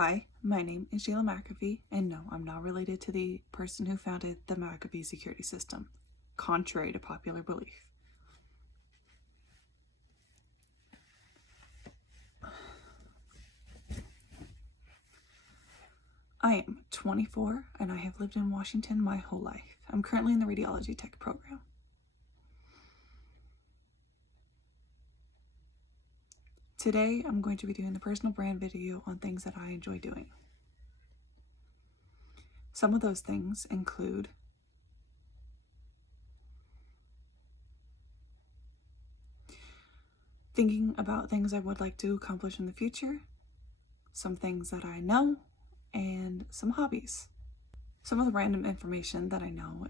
Hi, my name is Jayla McAfee, and no, I'm not related to the person who founded the McAfee security system, contrary to popular belief. I am 24 and I have lived in Washington my whole life. I'm currently in the radiology tech program. Today, I'm going to be doing the personal brand video on things that I enjoy doing. Some of those things include thinking about things I would like to accomplish in the future, some things that I know, and some hobbies. Some of the random information that I know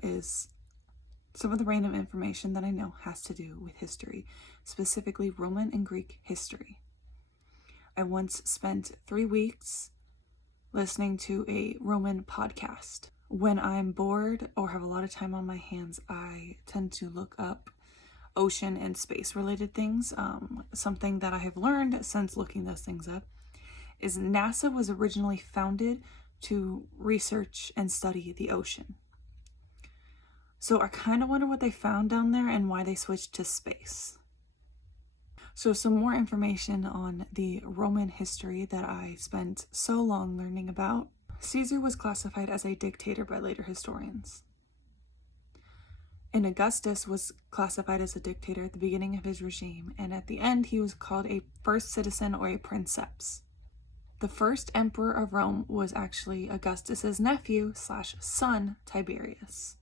has to do with history, specifically Roman and Greek history. I once spent 3 weeks listening to a Roman podcast. When I'm bored or have a lot of time on my hands, I tend to look up ocean and space related things. Something that I have learned since looking those things up is NASA was originally founded to research and study the ocean. So I kind of wonder what they found down there and why they switched to space. So some more information on the Roman history that I spent so long learning about. Caesar was classified as a dictator by later historians. And Augustus was classified as a dictator at the beginning of his regime, and at the end he was called a first citizen or a princeps. The first emperor of Rome was actually Augustus's nephew/son, Tiberius.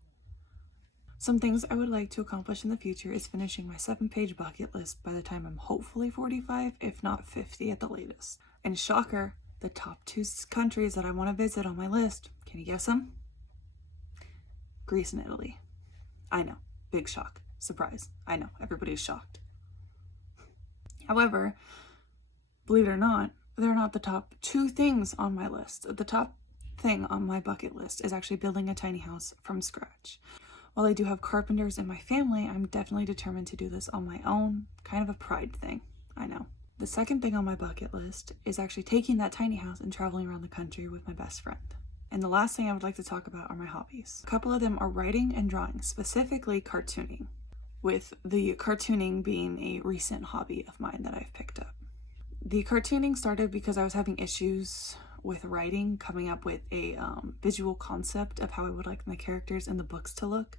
Some things I would like to accomplish in the future is finishing my 7-page bucket list by the time I'm hopefully 45, if not 50 at the latest. And shocker, the top 2 countries that I want to visit on my list, can you guess them? Greece and Italy. I know, big shock, surprise. I know, everybody's shocked. However, believe it or not, they're not the top 2 things on my list. The top thing on my bucket list is actually building a tiny house from scratch. While I do have carpenters in my family, I'm definitely determined to do this on my own. Kind of a pride thing, I know. The second thing on my bucket list is actually taking that tiny house and traveling around the country with my best friend. And the last thing I would like to talk about are my hobbies. A couple of them are writing and drawing, specifically cartooning, with the cartooning being a recent hobby of mine that I've picked up. The cartooning started because I was having issues with writing, coming up with a visual concept of how I would like the characters in the books to look.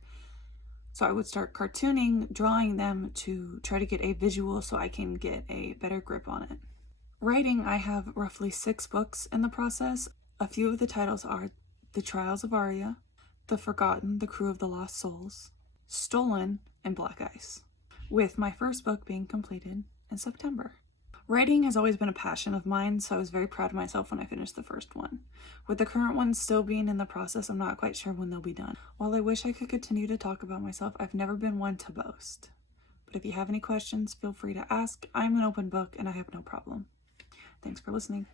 So I would start cartooning, drawing them to try to get a visual so I can get a better grip on it. Writing, I have roughly 6 books in the process. A few of the titles are The Trials of Aria, The Forgotten, The Crew of the Lost Souls, Stolen, and Black Ice, with my first book being completed in September. Writing has always been a passion of mine, so I was very proud of myself when I finished the first one. With the current ones still being in the process, I'm not quite sure when they'll be done. While I wish I could continue to talk about myself, I've never been one to boast. But if you have any questions, feel free to ask. I'm an open book and I have no problem. Thanks for listening.